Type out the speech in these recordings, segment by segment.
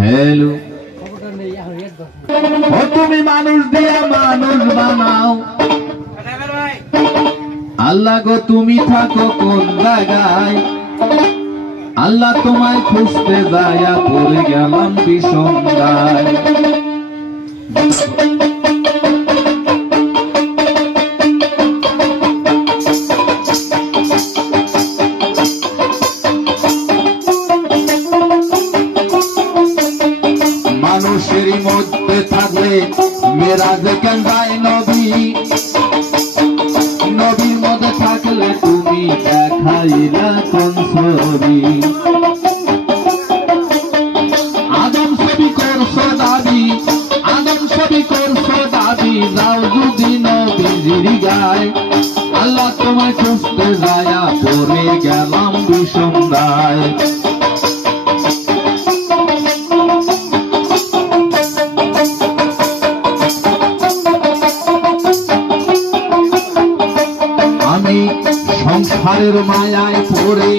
Hello ও তুমি মানুষ দিয়া মানুষ বানাও। আল্লাহ গো, তুমি থাকো কোন জায়গায়? আল্লাহ তোমায় খুঁজতে যায়া পড়ে গেলাম বিষন্দায় মধ্যে থাকলে মেরাজ কেন যায় নবী? নবীর মধ্যে থাকলে তুমি দেখাইলা কোন ছবি? আদম ছবি করছ দাবি, আদম ছবি করছ দাবি, যাও যদি গায়। আল্লাহ তোমায় খুঁজতে যায়া পরে গেলাম বিষন্দায় আমি সংসারের মায়ায় পড়ে।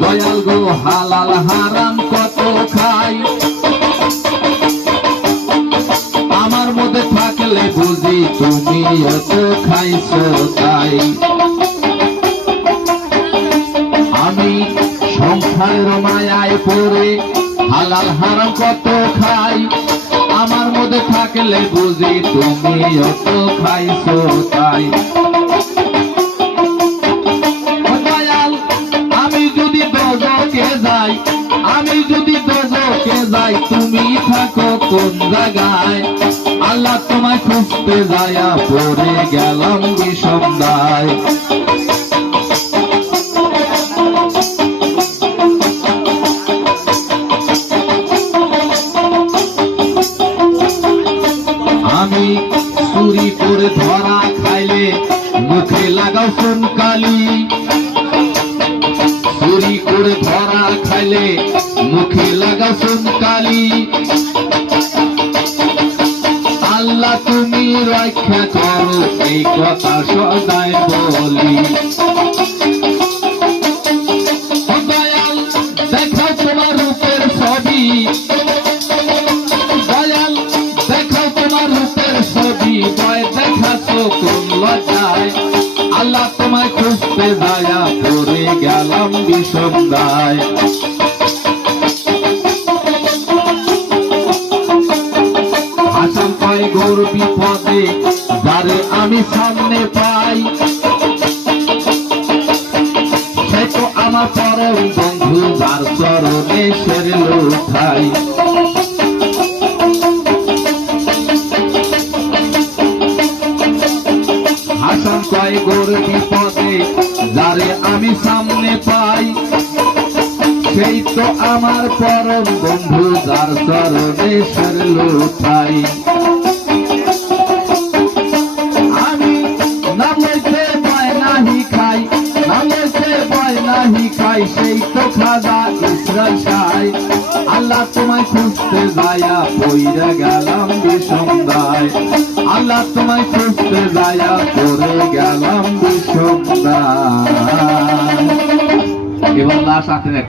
দয়াল গো, হালাল হারাম কত খাই। আমার মধ্যে থাকলে বুঝি তুমি অত খাইছো তাই। আমি সংসারের মায়ায় পড়ে, হালাল হারাম কত খাই। আমার মধ্যে থাকলে বুঝি তুমি অত খাইছো তাই। আমি যদি দজকে যাই, তুমি থাকো কোন জায়গায়? আল্লাহ তোমায় খুঁজতে যায়া পড়ে গেলাম বিষন্দায় আমি চুরি মুখে লাগাও কালি আল্লাহ, তুমি রক্ষা করো, এই কথা সদাই বলি। রূপের ছবি। দয়াল লজ্জায়। আল্লাহ তোমায় খুঁজতে যায়া পড়ে গেলাম বিষন্দায় হাসান ঘোর বিপদে যারে আমি সামনে পাই। সে তো আমার পরম বন্ধু, যার চরণে সের লোঠাই হাসান কয় গোর বিপদে আমি সামনে পাই। সেই তো আমার পরম বন্ধু, যার চরণে সরল ঠাই। খাই সেই তো খাজা ইসরাল সাই। আল্লাহ তোমায় খুঁজতে যায়া পইরা গেলাম বিষমদায়। আল্লাহ তোমায় খুঁজতে যায়া পড়ে গেলাম বিষমদায়। এবার লাশ আঁকড়ে